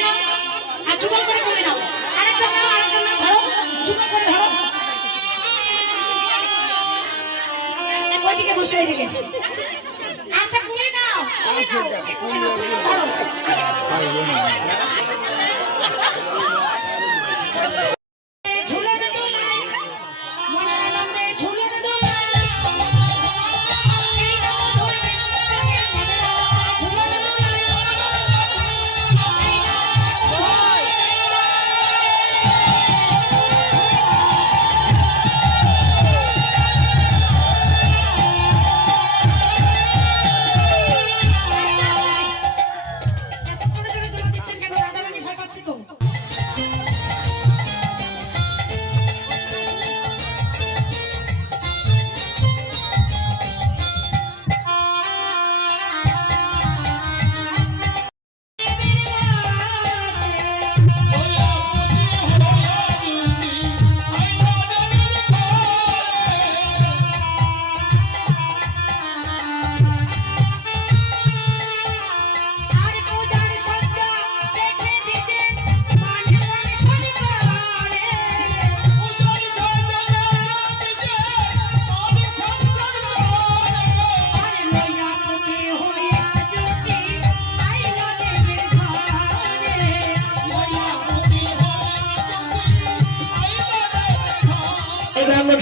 নাও আর ধরো ওইদিকে বসে ওইদিকে আচ্ছা কুড়ি নাও খুলে নাও, ধরো।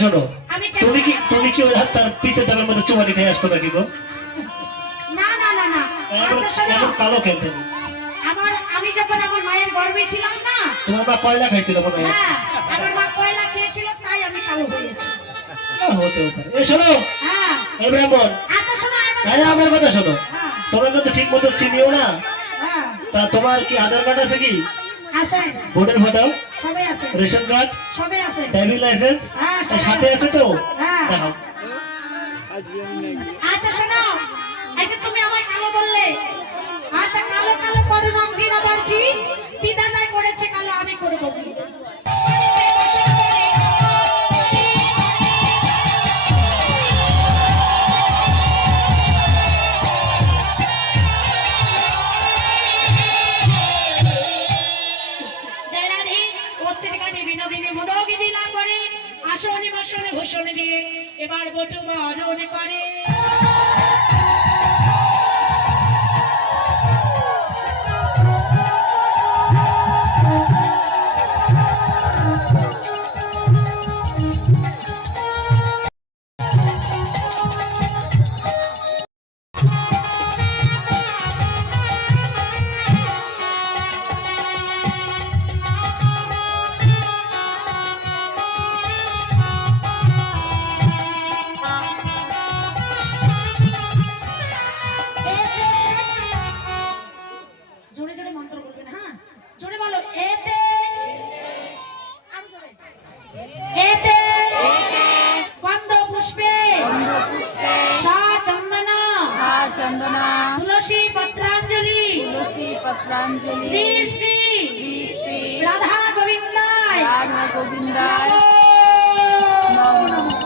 শোনো তুমি কি তুমি কি ওই রাস্তার পিছের ডাবের মধ্যে চুমানি খেয়ে আসছো নাকি গো? না না না না। আচ্ছা শোনো। এমন কালো কেন আমার আমি যখন আমার মায়ের গর্ভে ছিলাম না তোমার মা কয়লা খাইছিল মনে হয়? আমার মা কয়লা খেয়েছিল তাই আমি কালো হয়েছি। হতেও পারে। এই শোনো। হ্যাঁ। এই ব্রাহ্মণ। আচ্ছা শোনো তাই আমার কথা শোনো। হ্যাঁ। তোমরা কিন্তু ঠিক মতো চিনিও না। হ্যাঁ। তা তোমার কি আধার কার্ড আছে কি? আছে। ভোটার ফটো সবাই আছে। Ration card? সবাই আছে। Driving licence? হ্যাঁ সাথে আছে তো? হ্যাঁ। আচ্ছা শোনো। এই যে তুমি আমার কালো বললে। আচ্ছা কালো কালো করো নাম ঘৃণা করছি নাই করেছে কালো আমি করে অস্থির বিনোদিনী মোদকে দিলা করে আসনে বসনে ভূষণ দিয়ে এবার বটু বরণ করে। পত্রাঞ্জলি। শ্রী শ্রী শ্রী শ্রী রাধা গোবিন্দায়। রাধা গোবিন্দায়। নমো নমো